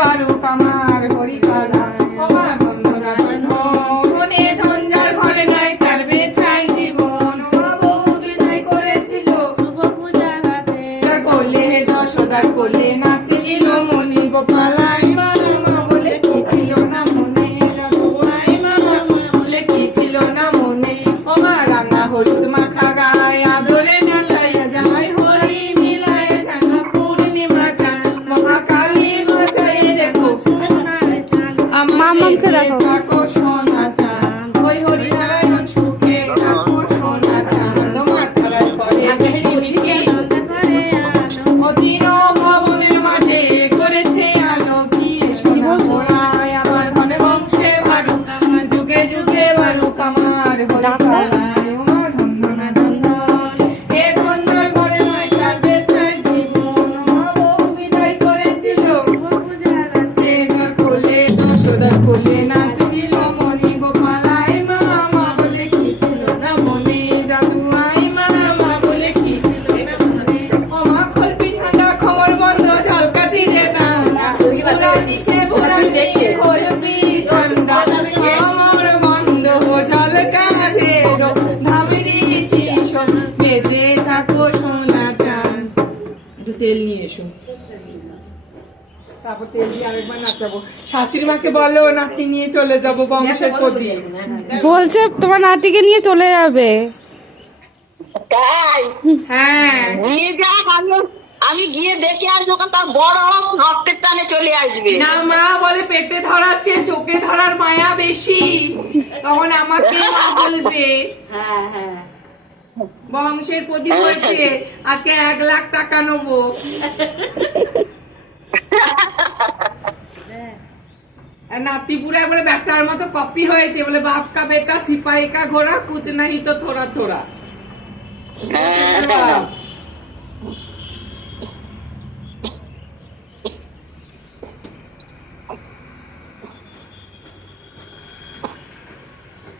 বারুক আমার হরি কালা আমার বন্ধুরা মনে ধনজার ঘরে নাই তার বেথাই জীবন মা বউ বিদায় করেছিল শুভ পূজা রাতে তার কোলে যশোদার কোলে নাচিছিল মনি গোপালাই মা বলে কি ছিল না মনে রঘুয়াই মা বলে কি ছিল না মনে ও মা রান্না হলুদ মাখা গায় আদরে নাচাইয়া যায় হরি মিলায় জানা পূর্ণিমা চাঁদ মহাকালী বাঁচাই দেখো মামাকে রাখো থাকো সোনা চাঁদ ওই হরিনারায়ণ সুখে থাকো সোনা চাঁদ মাথায় করে অধীন ভবনের মাঝে করেছে আলো কি সোনা সোনায় আমার ধনে বংশে বারুক আমার যুগে যুগে বারুক আমার হরিকালায় আমার ধন্দনা ধন্দন এ ধন্দন ঘরে নয় তার বেথায় জীবন মা বউ বিদায় করেছিল পূজা রাতে তার কোলে যশোদার কোলে নাচছিল মনি গোপালাই মা বলে কি ছিল না মনে জাদুয়াই মা বলে কি ছিল না মনে ও মা খলপি ঠান্ডা খবর বন্ধ ঝলকা চিরে দাও না নিশে ভোরাতে খলপি ঠান্ডা আমার বন্ধ ঝলকা ঝেড়ো ধামরি চিশন বেজে থাকো সোনা চাঁদ তেল নিয়ে এসো তারপর তেল দিয়ে আরেকবার নাচাবো শাশুড়ি মাকে বলো নাতি নিয়ে চলে যাবো বংশের প্রদীপ বলছে তোমার নাতিকে নিয়ে চলে যাবে। তাই হ্যাঁ নিয়ে যা আমি গিয়ে দেখে আসবো তার বড় রক্তের টানে চলে আসবে না মা বলে পেটে ধরাচ্ছে চোখে ধরার মায়া বেশি তখন আমাকে মা বলবে হ্যাঁ হ্যাঁ বংশের প্রদীপ হয়েছে আজকে 1,00,000 টাকা নেবো আর নাতি পুরো একবারে ব্যাটার মতো কপি হয়েছে বলে বাপ কা বেটা সিপাহি কা ঘোড়া কুচ নাহি তো থোড়া থোড়া হ্যাঁ